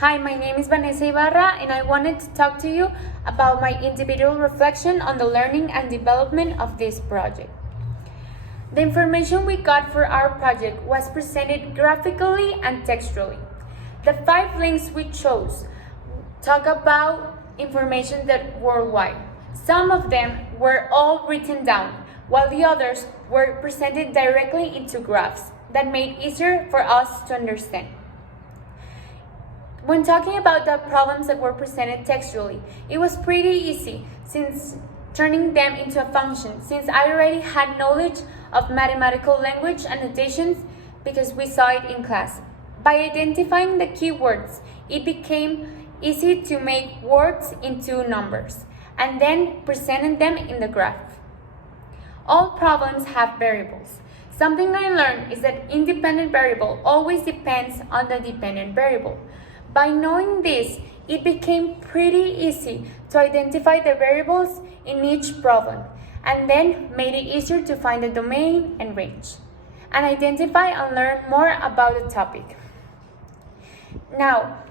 Hi, my name is Vanessa Ibarra, and I wanted to talk to you about my individual reflection on the learning and development of this project. The information we got for our project was presented graphically and textually. The 5 links we chose talk about information that worldwide. Some of them were all written down, while the others were presented directly into graphs that made easier for us to understand. When talking about the problems that were presented textually, it was pretty easy since turning them into a function, since I already had knowledge of mathematical language and notations because we saw it in class. By identifying the keywords, it became easy to make words into numbers and then presenting them in the graph. All problems have variables. Something I learned is that independent variable always depends on the dependent variable. By knowing this, it became pretty easy to identify the variables in each problem and then made it easier to find the domain and range and identify and learn more about the topic. Now,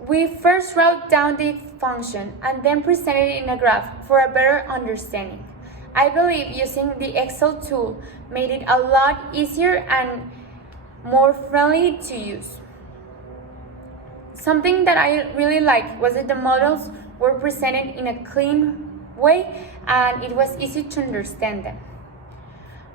we first wrote down the function and then presented it in a graph for a better understanding. I believe using the Excel tool made it a lot easier and more friendly to use. Something that I really liked was that the models were presented in a clean way and it was easy to understand them.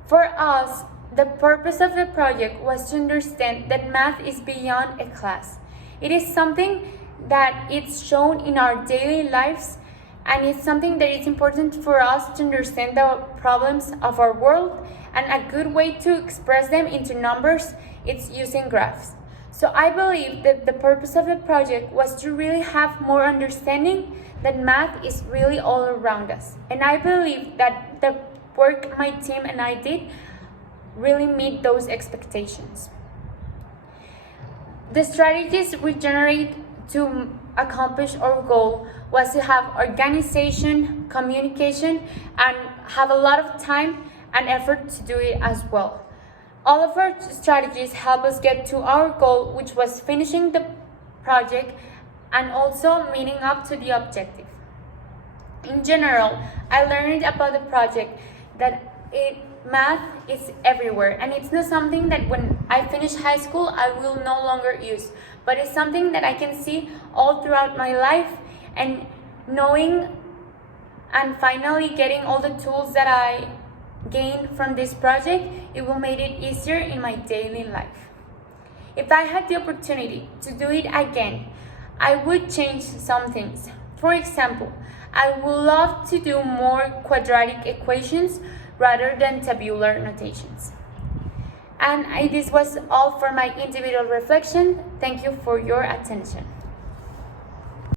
For us, the purpose of the project was to understand that math is beyond a class. It is something that it's shown in our daily lives, and it's something that is important for us to understand the problems of our world, and a good way to express them into numbers is using graphs. So I believe that the purpose of the project was to really have more understanding that math is really all around us. And I believe that the work my team and I did really meet those expectations. The strategies we generate to accomplish our goal was to have organization, communication, and have a lot of time and effort to do it as well. All of our strategies help us get to our goal, which was finishing the project and also meeting up to the objective. In general, I learned about the project that math is everywhere, and it's not something that when I finish high school I will no longer use, but it's something that I can see all throughout my life, and knowing and finally getting all the tools that I gained from this project, it will make it easier in my daily life. If I had the opportunity to do it again, I would change some things. For example, I would love to do more quadratic equations rather than tabular notations. And this was all for my individual reflection. Thank you for your attention.